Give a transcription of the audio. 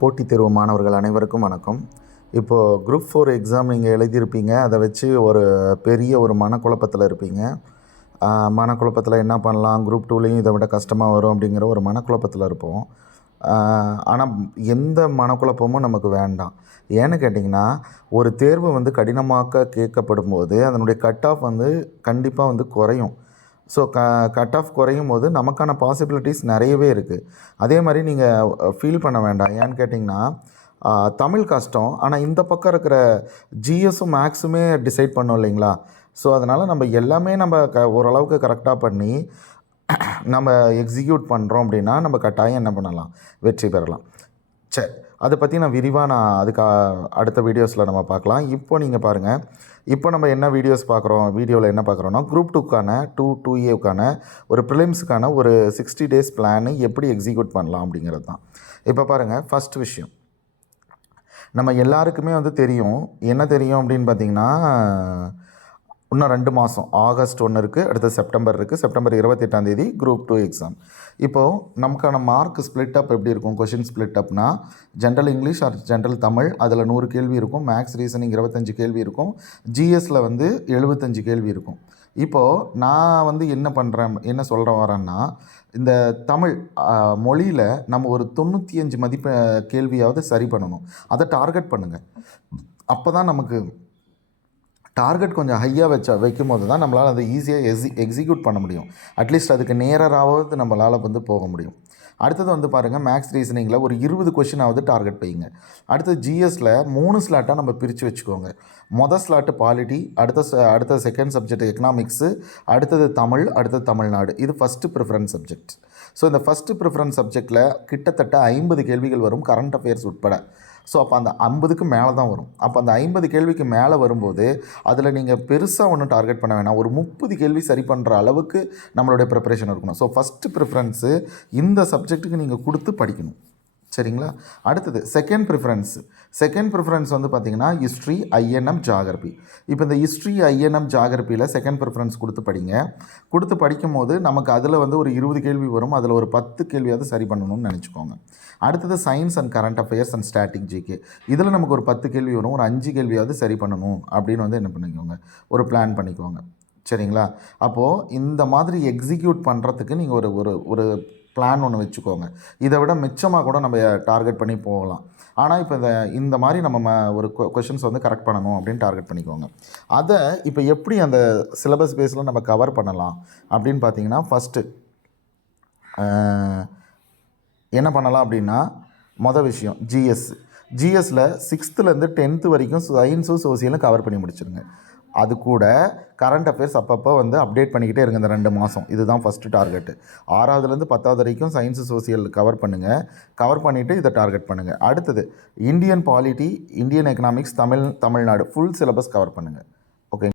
போட்டித் தேர்வு மாணவர்கள் அனைவருக்கும் வணக்கம். இப்போது குரூப் 4 எக்ஸாம் நீங்கள் எழுதியிருப்பீங்க. அதை வச்சு ஒரு பெரிய ஒரு மனக்குழப்பத்தில் இருப்பீங்க. மனக்குழப்பத்தில் என்ன பண்ணலாம், குரூப் 2லேயும் இதை விட கஷ்டமாக வரும் அப்படிங்கிற ஒரு மனக்குழப்பத்தில் இருப்போம். ஆனால் எந்த மனக்குழப்பமும் நமக்கு வேண்டாம். ஏன்னு கேட்டிங்கன்னா, ஒரு தேர்வு வந்து கடினமாக்க கேட்கப்படும் போது அதனுடைய கட் ஆஃப் வந்து கண்டிப்பாக வந்து குறையும். ஸோ கட் ஆஃப் குறையும் போது நமக்கான பாசிபிலிட்டிஸ் நிறையவே இருக்குது. அதே மாதிரி நீங்கள் ஃபீல் பண்ண வேண்டாம். ஏன்னு கேட்டிங்கன்னா, தமிழ் கஷ்டம். ஆனால் இந்த பக்கம் இருக்கிற ஜிஎஸும் மேக்ஸுமே டிசைட் பண்ணோம் இல்லைங்களா? ஸோ அதனால் நம்ம எல்லாமே நம்ம ஓரளவுக்கு கரெக்டாக பண்ணி நம்ம எக்ஸிக்யூட் பண்ணுறோம் அப்படின்னா நம்ம கட்டாயம் என்ன பண்ணலாம், வெற்றி பெறலாம். சரி, அதை பற்றி நான் அதுக்கு அடுத்த வீடியோஸில் நம்ம பார்க்கலாம். இப்போ நீங்கள் பாருங்கள், இப்போ நம்ம என்ன வீடியோவில் என்ன பார்க்குறோன்னா, குரூப் 2க்கான 2A ஒரு ப்ரிலிம்ஸுக்கான ஒரு 60 டேஸ் பிளான் எப்படி எக்ஸிக்யூட் பண்ணலாம் அப்படிங்கிறது தான். இப்போ பாருங்கள், ஃபஸ்ட் விஷயம் நம்ம எல்லாருக்குமே வந்து தெரியும். என்ன தெரியும் அப்படின்னு பார்த்தீங்கன்னா, இன்னும் 2 மாதம் ஆகஸ்ட் 1 இருக்குது, அடுத்து செப்டம்பர் இருக்குது. September 28 group 2 exam. இப்போது நமக்கான மார்க் ஸ்ப்ளிட் அப் எப்படி இருக்கும், question split Apna general English or general Tamil அதில் 100 கேள்வி இருக்கும், மேக்ஸ் ரீசனிங் 25 கேள்வி இருக்கும், ஜிஎஸில் வந்து 75 கேள்வி இருக்கும். இப்போது நான் வந்து என்ன வரேன்னா, இந்த தமிழ் மொழியில் நம்ம ஒரு 95 கேள்வியாவது சரி பண்ணணும். அதை டார்கெட் பண்ணுங்கள். அப்போ தான் நமக்கு டார்கெட் கொஞ்சம் ஹையாக வைக்கும் போது தான் நம்மளால் அதை ஈஸியாக எக்ஸிக்யூட் பண்ண முடியும். அட்லீஸ்ட் அதுக்கு நேராவது நம்மளால் வந்து போக முடியும். அடுத்தது வந்து பாருங்கள், மேக்ஸ் ரீசனிங்கில் ஒரு 20 கொஷினாவது டார்கெட் வைங்க. அடுத்தது ஜிஎஸில் 3 ஸ்லாட்டாக நம்ம பிரித்து வச்சுக்கோங்க. மொதல் ஸ்லாட்டு பாலிட்டி, அடுத்த செகண்ட் சப்ஜெக்ட் எக்கனாமிக்ஸு, அடுத்தது தமிழ், அடுத்தது தமிழ்நாடு. இது ஃபஸ்ட்டு ப்ரிஃபரன்ஸ் சப்ஜெக்ட். ஸோ இந்த ஃபஸ்ட்டு ப்ரிஃபரன்ஸ் சப்ஜெக்டில் கிட்டத்தட்ட 50 கேள்விகள் வரும், கரண்ட் அஃபேர்ஸ் உட்பட. ஸோ அப்போ அந்த 50க்கு மேலே தான் வரும். அப்போ அந்த 50 கேள்விக்கு மேலே வரும்போது அதில் நீங்கள் பெருசாக ஒன்றும் டார்கெட் பண்ண வேணாம். ஒரு 30 கேள்வி சரி பண்ணுற அளவுக்கு நம்மளுடைய ப்ரிப்பரேஷன் இருக்கணும். ஸோ ஃபஸ்ட்டு ப்ரிஃபரன்ஸு இந்த சப்ஜெக்ட்டுக்கு நீங்கள் கொடுத்து படிக்கணும். சரிங்களா? அடுத்தது செகண்ட் ப்ரிஃபரன்ஸ் வந்து பார்த்திங்கன்னா ஹிஸ்ட்ரி, ஐஎன்எம், ஜாகிரபி. இப்போ இந்த ஹிஸ்ட்ரி, ஐஎன்எம், ஜாகிரபியில் செகண்ட் ப்ரிஃபரன்ஸ் கொடுத்து படிக்கும் போது நமக்கு அதில் வந்து ஒரு 20 கேள்வி வரும். அதில் ஒரு 10 கேள்வியாவது சரி பண்ணணும்னு நினச்சிக்கோங்க. அடுத்தது science and current affairs and static GK. இதில் நமக்கு ஒரு 10 கேள்வி வரும், ஒரு 5 கேள்வியாவது சரி பண்ணணும் அப்படின்னு வந்து என்ன பண்ணிக்கோங்க, ஒரு பிளான் பண்ணிக்கோங்க. சரிங்களா? அப்போது இந்த மாதிரி எக்ஸிக்யூட் பண்ணுறதுக்கு நீங்கள் ஒரு பிளான் ஒன்று வச்சுக்கோங்க. இதை விட மிச்சமாக கூட நம்ம டார்கெட் பண்ணி போகலாம். ஆனால் இப்போ இந்த மாதிரி நம்ம ஒரு கொஷின்ஸ் வந்து கரெக்ட் பண்ணணும் அப்படின்னு டார்கெட் பண்ணிக்கோங்க. அதை இப்போ எப்படி அந்த சிலபஸ் பேஸில் நம்ம கவர் பண்ணலாம் அப்படின்னு பார்த்தீங்கன்னா, ஃபஸ்ட்டு என்ன பண்ணலாம் அப்படின்னா, மொதல் விஷயம் ஜிஎஸ்ஸில் 6th-லேருந்து 10th வரைக்கும் சயின்ஸும் சோசியலும் கவர் பண்ணி முடிச்சிருங்க. அது கூட கரண்ட் அஃபேர்ஸ் அப்பப்போ வந்து அப்டேட் பண்ணிக்கிட்டே இருங்க இந்த 2 மாதம். இதுதான் ஃபஸ்ட்டு டார்கெட்டு. 6th-லேருந்து 10th வரைக்கும் சயின்ஸு சோசியல் கவர் பண்ணிவிட்டு இதை டார்கெட் பண்ணுங்கள். அடுத்தது Indian polity, Indian economics, Tamil Nadu full syllabus cover பண்ணுங்கள்.